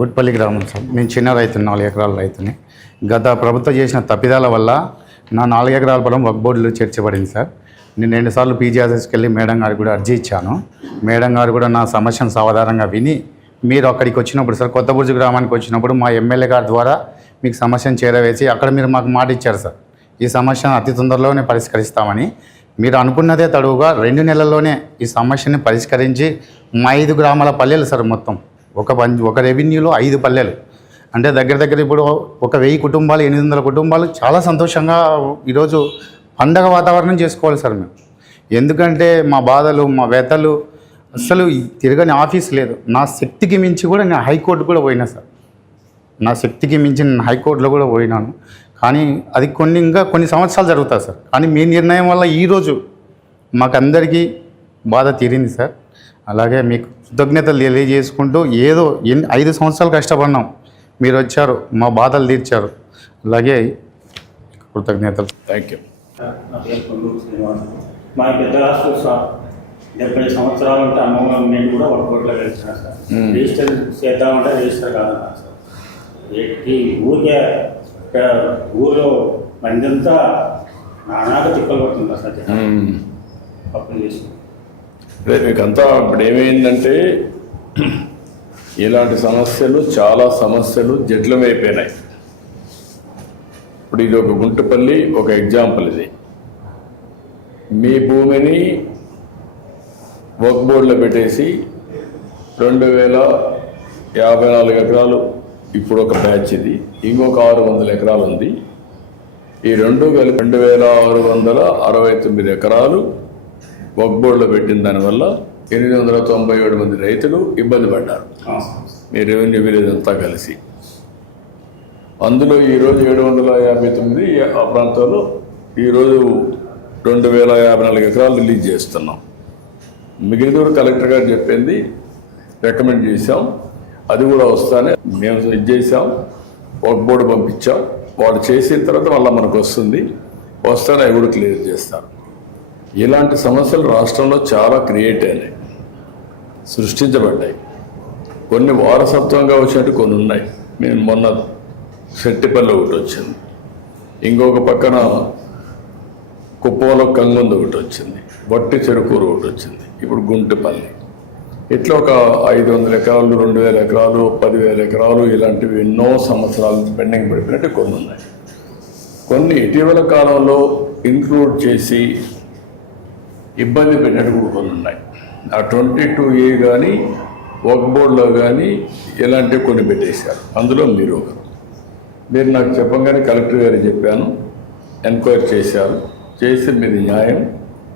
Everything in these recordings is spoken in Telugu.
గుట్పల్లి గ్రామం సార్. నేను చిన్న రైతుని, 4 ఎకరాల రైతుని. గత ప్రభుత్వం చేసిన తప్పిదాల వల్ల నా 4 ఎకరాల పొలం వక్ఫ్ బోర్డులో చేర్చబడింది సార్. నేను 2 సార్లు పీజీఆర్ఎస్కి వెళ్ళి మేడం గారికి కూడా అర్జీ ఇచ్చాను. మేడం గారు కూడా నా సమస్యను సావధానంగా విని, మీరు అక్కడికి వచ్చినప్పుడు సార్, కొత్తబుర్జు గ్రామానికి వచ్చినప్పుడు మా ఎమ్మెల్యే గారి ద్వారా మీకు సమస్యను చేరవేసి అక్కడ మీరు మాకు మాట ఇచ్చారు సార్, ఈ సమస్యను అతి తొందరలోనే పరిష్కరిస్తామని. మీరు అనుకున్నదే తడువుగా 2 నెలల్లోనే ఈ సమస్యని పరిష్కరించి మా 5 గ్రామాల పల్లెలు సార్, మొత్తం ఒక రెవెన్యూలో 5 పల్లెలు అంటే దగ్గర ఇప్పుడు ఒక 1000 కుటుంబాలు, 800 కుటుంబాలు చాలా సంతోషంగా ఈరోజు పండగ వాతావరణం చేసుకోవాలి సార్ మేము. ఎందుకంటే మా బాధలు, మా వ్యతలు అసలు తిరగని ఆఫీస్ లేదు. నా శక్తికి మించి కూడా నేను హైకోర్టు కూడా పోయినా సార్, నా శక్తికి మించి నేను హైకోర్టులో కూడా పోయినాను. కానీ అది ఇంకా కొన్ని సంవత్సరాలు జరుగుతుంది సార్. కానీ మీ నిర్ణయం వల్ల ఈరోజు మాకందరికీ బాధ తీరింది సార్. అలాగే మీకు కృతజ్ఞతలు తెలియజేసుకుంటూ, ఏదో 5 సంవత్సరాలు కష్టపడినాం, మీరు వచ్చారు, మా బాధలు తీర్చారు. అలాగే కృతజ్ఞతలు. Thank you. మా పెద్ద రాష్ట్రం సార్ 70 సంవత్సరాలు ఉంటే అమ్మమ్మ నేను కూడా ఒక కోట్లో వెళ్తున్నా సార్. రిజిస్టర్ చేద్దామంటే రిజిస్టర్ కాదన్నారు సార్. ఈ ఊర్లో మందంతా నానాక తిప్పలు పడుతుంటారు సార్. అప్పుడు చేసి అదే మీకంతా ఇప్పుడు ఏమైందంటే, ఇలాంటి సమస్యలు, చాలా సమస్యలు జటిలమైపోయినాయి. ఇప్పుడు ఇది ఒక గుంటుపల్లి ఒక ఎగ్జాంపుల్. ఇది మీ భూమిని వక్ఫ్ బోర్డులో పెట్టేసి 2054 ఎకరాలు ఇప్పుడు ఒక బ్యాచ్, ఇది ఇంకొక 600 ఎకరాలు ఉంది. ఈ రెండు కలిపి 2669 ఎకరాలు వక్ఫ్ బోర్డులో పెట్టిన దానివల్ల 897 మంది రైతులు ఇబ్బంది పడ్డారు, మీ రెవెన్యూ విలేజ్ అంతా కలిసి. అందులో ఈరోజు 759 ఆ ప్రాంతంలో ఈరోజు 2054 ఎకరాలు రిలీజ్ చేస్తున్నాం. మిగిలిన కూడా కలెక్టర్ గారు చెప్పింది రికమెండ్ చేశాం, అది కూడా వస్తానే మేము ఇది చేసాం, వక్ఫ్ బోర్డు పంపించాం. వాళ్ళు చేసిన తర్వాత మళ్ళీ మనకు వస్తానే అవి కూడా క్లియర్ చేస్తారు. ఇలాంటి సమస్యలు రాష్ట్రంలో చాలా క్రియేట్ అయినాయి, సృష్టించబడ్డాయి. కొన్ని వారసత్వంగా వచ్చినట్టు కొన్ని ఉన్నాయి. మేము మొన్న శెట్టిపల్లి ఒకటి వచ్చింది, ఇంకొక పక్కన కుప్పంలో కంగుంది ఒకటి వచ్చింది, వట్టి చెరుకూరు ఒకటి వచ్చింది, ఇప్పుడు గుంటుపల్లి. ఇట్లా ఒక 500 ఎకరాలు, 2000 ఎకరాలు, 10,000 ఎకరాలు ఇలాంటివి ఎన్నో సంవత్సరాలు పెండింగ్ పడిపోయినట్టు కొన్ని ఉన్నాయి. కొన్ని ఇటీవల కాలంలో ఇంక్లూడ్ చేసి ఇబ్బంది పెట్టినట్టు కూడా కొన్ని ఉన్నాయి. ఆ 22A కానీ వక్ఫ్ బోర్డులో కానీ ఇలాంటివి కొన్ని పెట్టేశారు. అందులో మీరు ఒకరు. మీరు నాకు చెప్పగానే కలెక్టర్ గారికి చెప్పాను, ఎంక్వైరీ చేశారు. చేసి మీది న్యాయం,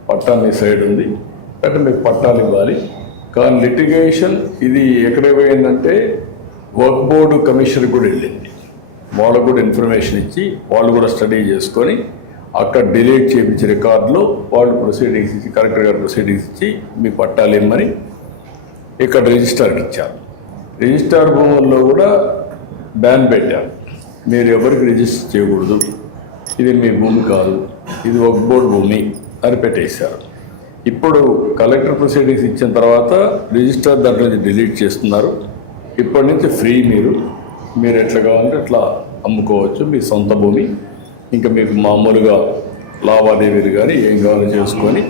పట్టా మీ సైడ్ ఉంది అంటే మీకు పట్టాలు ఇవ్వాలి. కానీ లిటిగేషన్ ఇది ఎక్కడ పోయిందంటే వక్ఫ్ బోర్డు కమిషన్ కూడా వెళ్ళింది. వాళ్ళకు కూడా ఇన్ఫర్మేషన్ ఇచ్చి వాళ్ళు కూడా స్టడీ చేసుకొని అక్కడ డిలీట్ చేయించి రికార్డులో వాళ్ళు ప్రొసీడింగ్స్ ఇచ్చి, కలెక్టర్ గారు ప్రొసీడింగ్స్ ఇచ్చి మీ పట్టాలు ఇమ్మని ఇక్కడ రిజిస్టార్కి ఇచ్చారు. రిజిస్టార్ భూముల్లో కూడా బ్యాన్ పెట్టారు, మీరు ఎవరికి రిజిస్టర్ చేయకూడదు, ఇది మీ భూమి కాదు, ఇది వక్ఫ్ బోర్డు భూమి అని పెట్టేశారు. ఇప్పుడు కలెక్టర్ ప్రొసీడింగ్స్ ఇచ్చిన తర్వాత రిజిస్టర్ దాంట్లో నుంచి డిలీట్ చేస్తున్నారు. ఇప్పటి నుంచి ఫ్రీ, మీరు ఎట్లా కావాలంటే అట్లా అమ్ముకోవచ్చు మీ సొంత భూమి. ఇంకా మీకు మామూలుగా లావాదేవీలు కానీ ఏం కావాలో చేసుకొని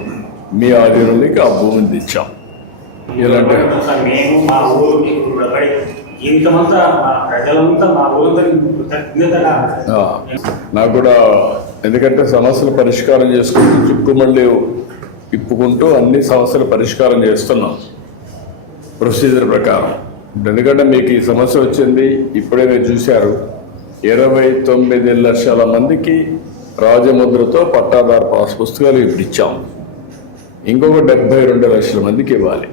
మీ ఆధీనంలోకి ఆ భూమిని తెచ్చాం. ఇలాంటి మేము మా ఊరికి జీవితమంతా మా ప్రజలంతా మా ఊరికి నాకు కూడా, ఎందుకంటే సమస్యలు పరిష్కారం చేసుకుంటూ చుక్కుమళ్ళీ ఇప్పుకుంటూ అన్ని సమస్యలు పరిష్కారం చేస్తున్నాం ప్రొసీజర్ ప్రకారం. ఎందుకంటే మీకు ఈ సమస్య వచ్చింది, ఇప్పుడే మీరు చూశారు, 29 లక్షల మందికి రాజముద్రతో పట్టాదారు పాస్ పుస్తకాలు ఇప్పుడు ఇచ్చాం. ఇంకొక 72 లక్షల మందికి ఇవ్వాలి,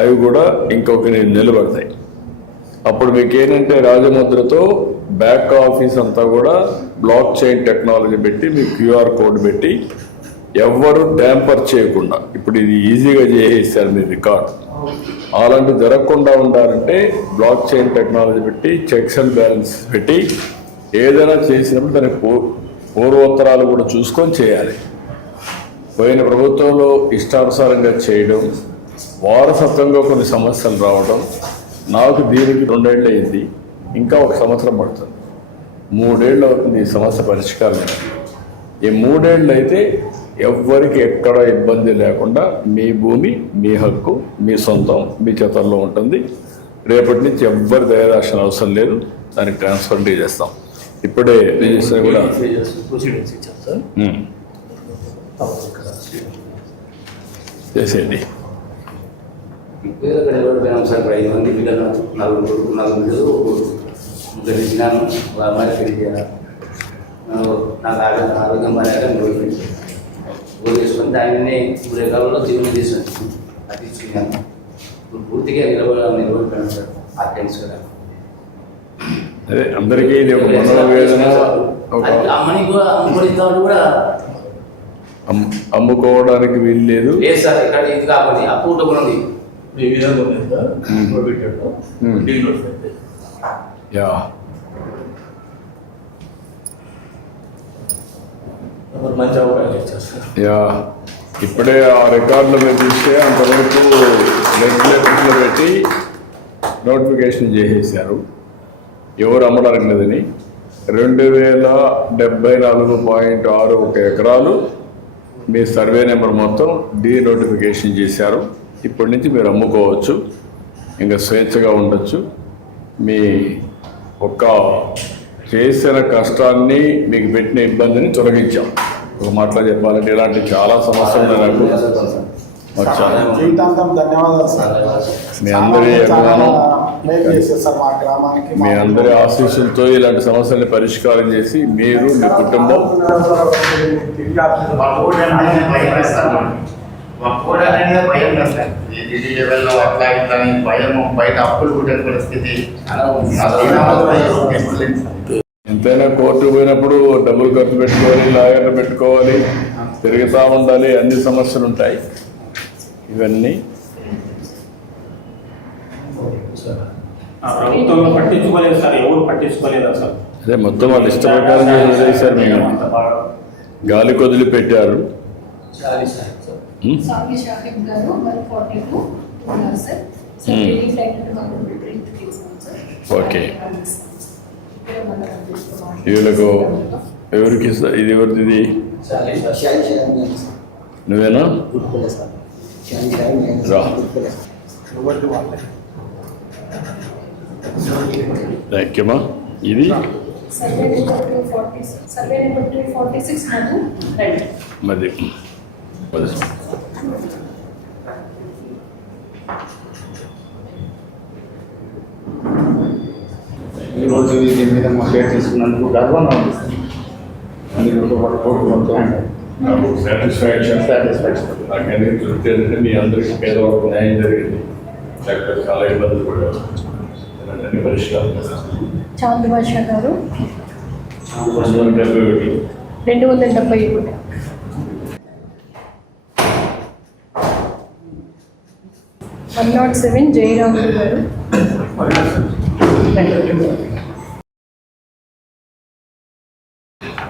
అవి కూడా ఇంకొక 8 నెలలు పడతాయి. అప్పుడు మీకు ఏంటంటే రాజముద్రతో బ్యాక్ ఆఫీస్ అంతా కూడా బ్లాక్ చైన్ టెక్నాలజీ పెట్టి మీకు QR కోడ్ పెట్టి ఎవ్వరూ ట్యాంపర్ చేయకుండా, ఇప్పుడు ఇది ఈజీగా చేసేసారు మీ రికార్డ్. అలాంటి జరగకుండా ఉండాలంటే బ్లాక్ చైన్ టెక్నాలజీ పెట్టి చెక్స్ అండ్ బ్యాలెన్స్ పెట్టి ఏదైనా చేసినప్పుడు దాని పూర్వోత్తరాలు కూడా చూసుకొని చేయాలి. పోయిన ప్రభుత్వంలో ఇష్టానుసారంగా చేయడం, వారసత్వంగా కొన్ని సమస్యలు రావడం, నాకు దీనికి 2 ఏళ్ళు అయింది, ఇంకా 1 సంవత్సరం పడుతుంది. 3 ఏళ్ళు అవుతుంది ఈ సమస్య పరిష్కారం. ఈ 3 ఏళ్ళు అయితే ఎవ్వరికి ఎక్కడ ఇబ్బంది లేకుండా మీ భూమి మీ హక్కు మీ సొంతం మీ చేతల్లో ఉంటుంది. రేపటి నుంచి ఎవ్వరి దయరాసిన అవసరం లేదు, దానికి ట్రాన్స్ఫర్ చేస్తాం. ఇప్పుడే రిజిస్టర్ కూడా చేసేయండి. సార్ 5 మంది పిల్లలు, 4 పిల్లలు గెలిచినాను. అమ్మాయి గెలిచాను. నాకు ఆరోగ్యం బాగా చేసుకొని దానిని 3 ఎకరాల్లో జీవనం చేసాను. అది ఇచ్చుకున్నాను. ఇప్పుడు పూర్తిగా నిలబడిపోయాను సార్. ఆ టెన్స్ కూడా అదే అందరికీ ఇది ఒక మనోవేదన. అమ్మని కూడా అమ్ముకోవడం కూడా అమ్ముకోవడానికి వీలు లేదు సార్. ఇక్కడ ఇది కావాలి ఆ పూట కూడా ఉంది. యా మంచి అవకాశం ఇచ్చారు. యా ఇప్పుడే ఆ రికార్డులు మీరు చూస్తే అంతవరకు లెజిస్లేటర్లో పెట్టి నోటిఫికేషన్ చేసేసారు ఎవరు అమ్మడానికి లేదని. 2074.61 ఎకరాలు మీ సర్వే నెంబర్ మొత్తం నోటిఫికేషన్ చేశారు. ఇప్పటి నుంచి మీరు అమ్ముకోవచ్చు, ఇంకా స్వేచ్ఛగా ఉండొచ్చు. మీ ఒక్క చేసిన కష్టాన్ని మీకు పెట్టిన ఇబ్బందిని తొలగించాం. ఒక మాటలో చెప్పాలంటే ఇలాంటి చాలా సమస్యలు ఉన్నాయి నాకు. జీవితాంతం ధన్యవాదాలు సార్. మీ అందరి అభిమానం, మేలు చేశారు సార్ మా గ్రామానికి. మీ అందరి ఆశీస్సులతో ఇలాంటి సమస్యల్ని పరిష్కారం చేసి మీరు మీ కుటుంబం ఎంతైనా కోర్టు పోయినప్పుడు డబ్బులు ఖర్చు పెట్టుకోవాలి, లాయర్లు పెట్టుకోవాలి, తిరుగుతూ ఉండాలి, అన్ని సమస్యలు ఉంటాయి. ఇవన్నీ ప్రభుత్వంలో పట్టించుకోలేదు సార్, ఎవరు పట్టించుకోలేదు అసలు. అదే మొత్తం వాళ్ళు ఇష్ట ప్రకారం చేశారు. మేము గాలి కొదిలి పెట్టారు. సాగి షాహిద్ గారు 142 ఉన్నారు సార్. ఓకే, వీళ్ళకు ఎవరికి ఇది ఎవరిది? నువ్వేనా? రా, థ్యాంక్ యూ మా. ఇది సర్వే నెంబర్ 246 మరి ఈరోజు దీని మీద మా షేర్ తీసుకున్నందుకు గర్వంగా ఉంది సార్. మీరు సాటిస్ఫాక్షన్ నాకన్నీ తృప్తి ఏంటంటే మీ అందరికీ పేదవాళ్ళకు న్యాయం జరిగింది. డాక్టర్ చాలా ఇబ్బందులు పడ్డారు, అన్ని పరిష్కారం. చాంద్ బాషా గారు 271 271. జయరాములు గారు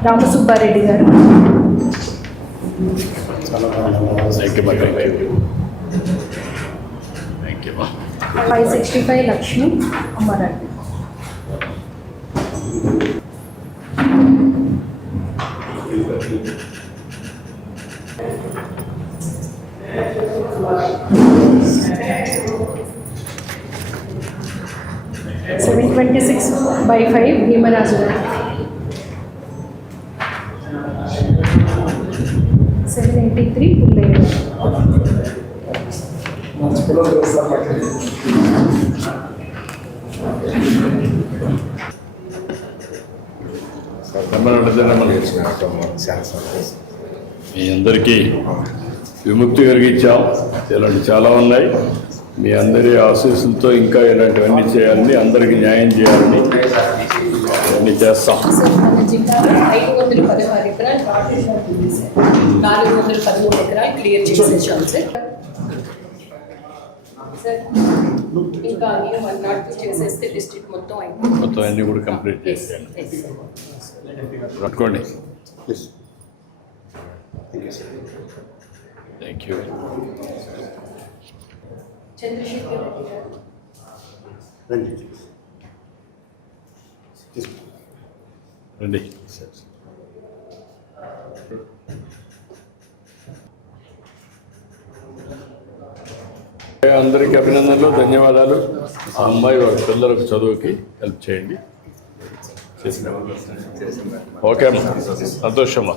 రామసుబ్బారెడ్డి గారు 565 లక్ష్మి అమ్మారెడ్డి. $726/5 భీమరాజు గారు. 783 పుల్లయ్య గారు. మీ అందరికీ విముక్తి కలిగించాం. ఇలాంటి చాలా ఉన్నాయి. మీ అందరి ఆశీస్సులతో ఇంకా ఇలాంటివన్నీ చేయాలని, అందరికీ న్యాయం చేయాలని అన్నీ చేస్తాం. మన జిల్లాలో 516 ఎకరాలు వాటర్ ఉంది సార్. 413 ఎకరాలు క్లియర్ చేసేసాం సార్. ఇంకా అన్ని 102 చేసేస్తే డిస్ట్రిక్ట్ మొత్తం అయిపోయింది. మొత్తం అన్నీ కూడా కంప్లీట్ చేసేయండి. పట్టుకోండి. Thank you. చంద్రశేఖర్ రెడ్డి గారు రండి. అందరికీ అభినందనలు, ధన్యవాదాలు. ఆ అమ్మాయి వాళ్ళ పిల్లలకు చదువుకి హెల్ప్ చేయండి. ఓకే అమ్మా, సంతోషమ్మా.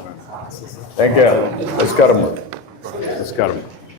Thank you. నమస్కారం.